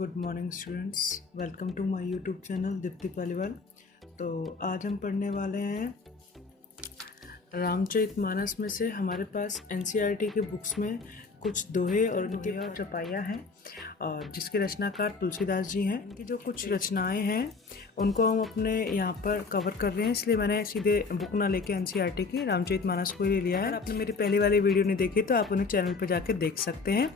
Good morning students, welcome to my YouTube channel Deepti Paliwal. तो आज हम पढ़ने वाले हैं रामचरितमानस में से हमारे पास एनसीईआरटी के बुक्स में कुछ दोहे और उनके और चौपाइयाँ हैं और जिसके रचनाकार तुलसीदास जी हैं। इनकी जो कुछ रचनाएं हैं उनको हम अपने यहाँ पर कवर कर रहे हैं, इसलिए मैंने सीधे बुक ना लेके एनसीईआरटी की रामचरितमानस को ही ले लिया है। आपने मेरी पहली वाली वीडियो नहीं देखी तो आप उन्हें चैनल पर जाकर देख सकते हैं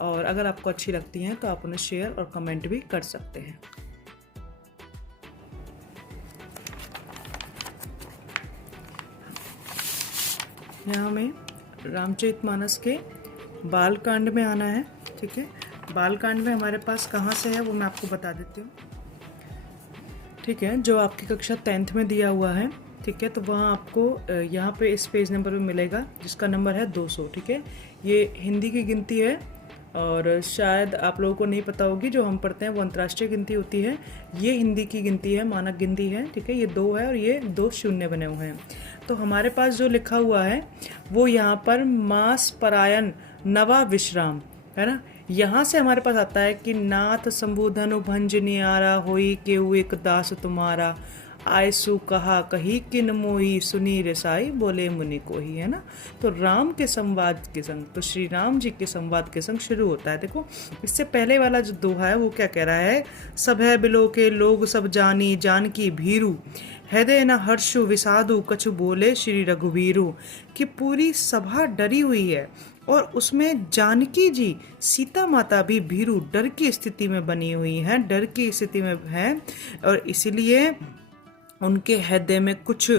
और अगर आपको अच्छी लगती हैं तो आप उन्हें शेयर और कमेंट भी कर सकते हैं। यहाँ हमें रामचरितमानस के बालकांड में आना है। ठीक है, बालकांड में हमारे पास कहाँ से है वो मैं आपको बता देती हूँ। ठीक है, जो आपकी कक्षा 10th में दिया हुआ है, ठीक है, तो वहाँ आपको यहाँ पे इस पेज नंबर पे मिलेगा जिसका नंबर है 200। ठीक है, ये हिंदी की गिनती है और शायद आप लोगों को नहीं पता होगी, जो हम पढ़ते हैं वो अंतर्राष्ट्रीय गिनती होती है। ये हिंदी की गिनती है, मानक गिनती है। ठीक है, ये 2 है और ये 2 शून्य बने हुए हैं। तो हमारे पास जो लिखा हुआ है वो यहाँ पर मास परायण नवा विश्राम है ना, यहाँ से हमारे पास आता है कि नाथ संबोधन भंज नियारा होई केहू एक दास तुम्हारा आयसु कहा कही किन मोही सुनी रसाई बोले मुनि को ही, है ना। तो राम के संवाद के संग, तो श्री राम जी के संवाद के संग शुरू होता है। देखो, इससे पहले वाला जो दोहा है वो क्या कह रहा है, सब है बिलो के लोग सब जानी जानकी भीरू हृदय न हर्षु विषादु कछु बोले श्री रघुवीरू, कि पूरी सभा डरी हुई है और उसमें जानकी जी सीता माता भी भीरू डर की स्थिति में बनी हुई हैं, डर की स्थिति में हैं और इसलिए उनके हृदय में कुछ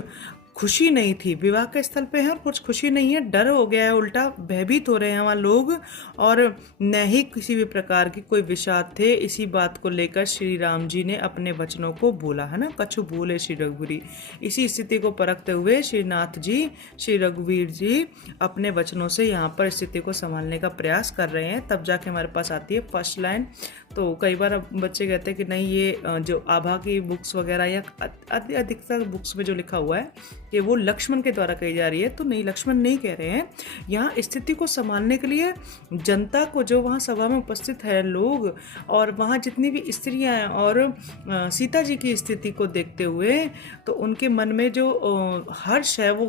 खुशी नहीं थी। विवाह के स्थल पे है और कुछ खुशी नहीं है, डर हो गया है, उल्टा भयभीत हो रहे हैं वहाँ लोग और न ही किसी भी प्रकार की कोई विषाद थे। इसी बात को लेकर श्री राम जी ने अपने वचनों को बोला, है ना, कछु बोले श्री रघुवीर। इसी स्थिति को परखते हुए श्रीनाथ जी, श्री रघुवीर जी अपने वचनों से यहाँ पर स्थिति को संभालने का प्रयास कर रहे हैं। तब जाके हमारे पास आती है फर्स्ट लाइन। तो कई बार बच्चे कहते हैं कि नहीं, ये जो आभा की बुक्स वगैरह या अधिकतर बुक्स में जो लिखा हुआ है कि वो लक्ष्मण के द्वारा कही जा रही है, तो नहीं, लक्ष्मण नहीं कह रहे हैं। यहाँ स्थिति को संभालने के लिए जनता को, जो वहाँ सभा में उपस्थित है लोग और वहाँ जितनी भी स्त्रियाँ हैं और सीता जी की स्थिति को देखते हुए तो उनके मन में जो हर्ष है वो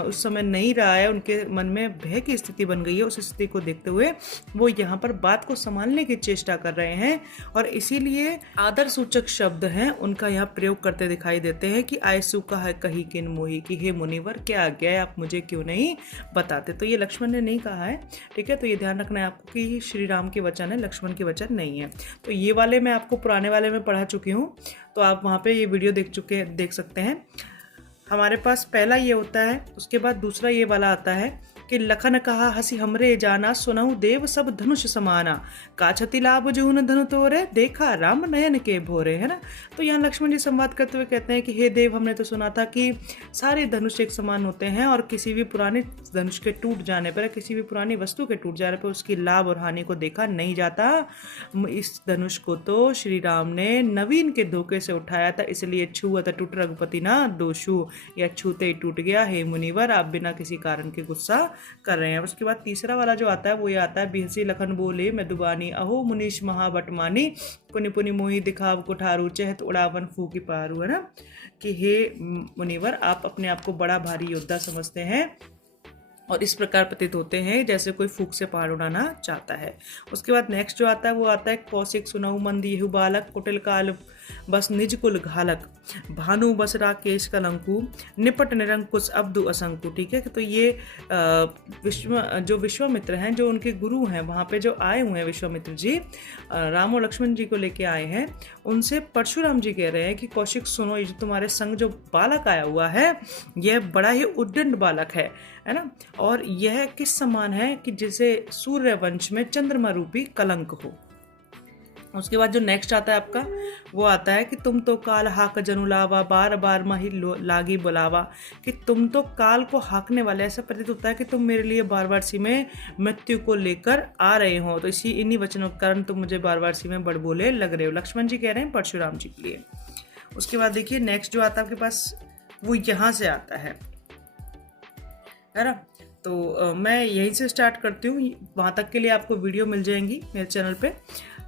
उस समय नहीं रहा है, उनके मन में भय की स्थिति बन गई है। उस स्थिति को देखते हुए वो यहाँ पर बात को संभालने की चेष्टा कर रहे हैं और इसीलिए आदर सूचक शब्द हैं उनका यहाँ प्रयोग करते दिखाई देते हैं कि आयसु कहा कही किन मोही, कि हे मुनिवर क्या आज्ञा है, आप मुझे क्यों नहीं बताते। तो ये लक्ष्मण ने नहीं कहा है। ठीक है, तो ये ध्यान रखना है आपको कि श्री राम के वचन है, लक्ष्मण के वचन नहीं है। तो ये वाले मैं आपको पुराने वाले में पढ़ा चुकी हूँ, तो आप वहाँ पे ये वीडियो देख सकते हैं। हमारे पास पहला ये होता है, उसके बाद दूसरा ये वाला आता है कि लखन कहा हसी हमरे जाना सुनहु देव सब धनुष समाना काछति लाभ जून धनु तोरे देखा राम नयन के भोरे, है ना। तो यहाँ लक्ष्मण जी संवाद करते हुए कहते हैं कि हे देव, हमने तो सुना था कि सारे धनुष एक समान होते हैं और किसी भी पुराने धनुष के टूट जाने पर, किसी भी पुरानी वस्तु के टूट जाने पर उसकी लाभ और हानि को देखा नहीं जाता। इस धनुष को तो श्री राम ने नवीन के धोखे से उठाया था, इसलिए छुअत टूट रघुपति ना दोषु, या छूते ही टूट गया हे मुनिवर, आप बिना किसी कारण के गुस्सा कर रहे हैं। उसके बाद तीसरा वाला जो आता है वो ये आता है, बिहसी लखन बोले मधुबानी अहो मुनीश महाबटमानी पुनि पुनि मोहि दिखाव कुठारू चहत उड़ावन फूकी पारू, है ना, कि हे मुनिवर, आप अपने आप को बड़ा भारी योद्धा समझते हैं और इस प्रकार प्रतीत होते हैं जैसे कोई फूक से पहाड़ उड़ाना चाहता है। उसके बाद नेक्स्ट जो आता है वो आता है, कौशिक सुनहु मंद येहु बालक कुटिल काल बस निज कुल घालक भानु बस राकेश कलंकु निपट निरंकुश अब्दु असंकु। ठीक है, तो ये विश्वामित्र हैं, जो उनके गुरु हैं, वहाँ पे जो आए हुए हैं विश्वामित्र जी, राम और लक्ष्मण जी को लेके आए हैं, उनसे परशुराम जी कह रहे हैं कि कौशिक सुनो, ये जो तुम्हारे संग जो बालक आया हुआ है यह बड़ा ही उद्दंड बालक है ना, और यह किस समान है कि जैसे सूर्य वंश में चंद्रमा रूपी कलंक हो। उसके बाद जो नेक्स्ट आता है आपका वो आता है कि तुम तो काल हाक जनुलावा बार बार मही लागी बुलावा, कि तुम तो काल को हाकने वाले, ऐसा प्रतीत होता है कि तुम मेरे लिए बार बार सी में मृत्यु को लेकर आ रहे हो, तो इन्हीं वचनों के कारण तुम मुझे बार बार सी में बड़बोले लग रहे हो। लक्ष्मण जी कह रहे हैं परशुराम जी के लिए। उसके बाद देखिए नेक्स्ट जो आता है आपके पास वो यहाँ से आता है ना। तो मैं यहीं से स्टार्ट करती हूँ, वहाँ तक के लिए आपको वीडियो मिल जाएंगी मेरे चैनल पे।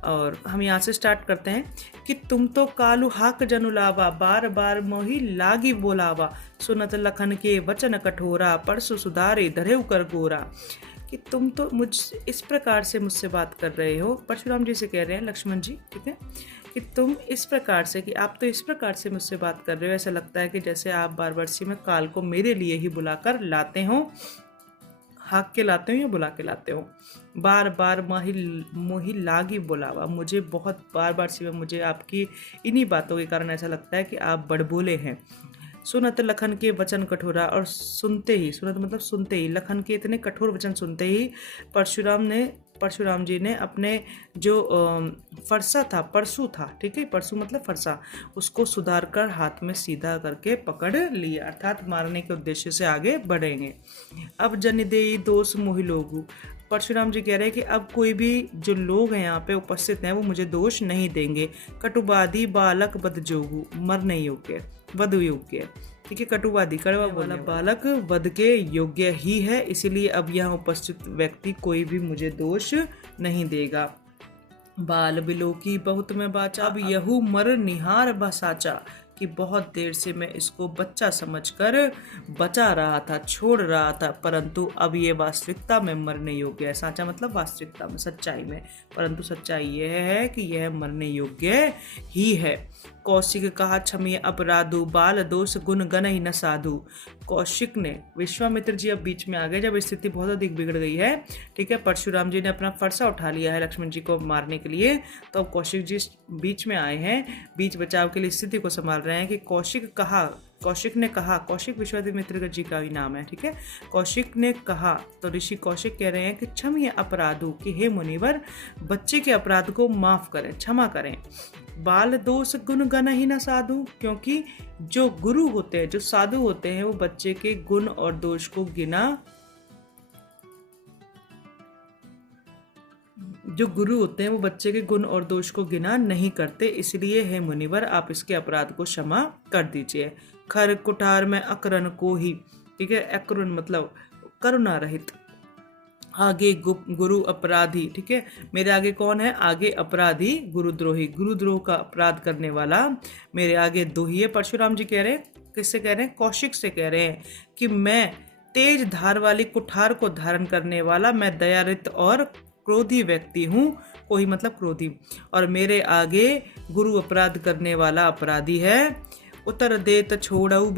और हम यहाँ से स्टार्ट करते हैं कि तुम तो कालू हाक जनुलावा, बार बार मोही लागी बोलावा, सुनत लखन के वचन कठोरा, परसु सुधारे धरेउ कर गोरा। कि तुम तो मुझ इस प्रकार से मुझसे बात कर रहे हो, परशुराम जी से कह रहे हैं लक्ष्मण जी, ठीक है, कि तुम इस प्रकार से, कि आप तो इस प्रकार से मुझसे बात कर रहे हो, ऐसा लगता है कि जैसे आप बारबरसी में काल को मेरे लिए ही बुलाकर लाते हो, हाक के लाते हो या बुला के लाते हो। बार बार मोही लागी बुलावा, मुझे बहुत बार बार सिवा मुझे आपकी इन्हीं बातों के कारण ऐसा लगता है कि आप बड़बोले हैं। सुनत लखन के वचन कठोरा, और सुनते ही, सुनत मतलब सुनते ही, लखन के इतने कठोर वचन सुनते ही परशुराम जी ने अपने जो फरसा था, परसु था, ठीक है, परसु मतलब फरसा, उसको सुधार कर हाथ में सीधा करके पकड़ लिया, अर्थात मारने के उद्देश्य से आगे बढ़ेंगे। अब जनिदेई दोष मोहि लोगु, परशुराम जी कह रहे हैं कि अब कोई भी जो लोग हैं यहाँ पे उपस्थित हैं वो मुझे दोष नहीं देंगे। कटुवादी बालक वध जोगु, मरने योग्य, वध योग्य, ठीक है, कटुवादी कड़वा वाला बालक वध के योग्य ही है, इसीलिए अब यहाँ उपस्थित व्यक्ति कोई भी मुझे दोष नहीं देगा। बाल बिलो की बहुत में बाचा, अब यहू मर निहार बसाचा, कि बहुत देर से मैं इसको बच्चा समझकर बचा रहा था, छोड़ रहा था, परंतु अब ये वास्तविकता में मरने योग्य है। साचा मतलब वास्तविकता में, सच्चाई में, परंतु सच्चाई यह है कि यह मरने योग्य ही है। कौशिक कहा क्षमीय अपराधु, बाल दोष गुण गण ही न साधु। कौशिक ने, विश्वामित्र जी अब बीच में आ गए जब स्थिति बहुत अधिक बिगड़ गई है, ठीक है, परशुराम जी ने अपना फरसा उठा लिया है लक्ष्मण जी को मारने के लिए, तो अब कौशिक जी बीच में आए हैं, बीच बचाव के लिए स्थिति को संभाल रहे हैं। कि कौशिक ने कहा, कौशिक विश्वामित्र जी का भी नाम है, ठीक है, कौशिक ने कहा, तो ऋषि कौशिक कह रहे हैं कि क्षमीय अपराधु, कि हे मुनिवर बच्चे के अपराध को माफ करें, क्षमा करें। बाल दोष गुण गण ही न साधु, क्योंकि जो गुरु होते हैं, जो साधु होते हैं, वो बच्चे के गुण और दोष को जो गुरु होते हैं वो बच्चे के गुण और दोष को गिना नहीं करते, इसलिए हे मुनिवर आप इसके अपराध को क्षमा कर दीजिए। खर कुठार में अकरन को ही, ठीक है, अकरुण मतलब करुणा रहित, आगे गुरु अपराधी, ठीक है, मेरे आगे कौन है, आगे अपराधी गुरुद्रोही, गुरुद्रोह का अपराध करने वाला मेरे आगे दोही है। परशुराम जी कह रहे हैं, किससे कह रहे हैं, कौशिक से कह रहे हैं कि मैं तेज धार वाली कुठार को धारण करने वाला, मैं दयारित और क्रोधी व्यक्ति हूँ, कोई मतलब क्रोधी, और मेरे आगे गुरु अपराध करने वाला अपराधी है। उतर देत छोड़ऊ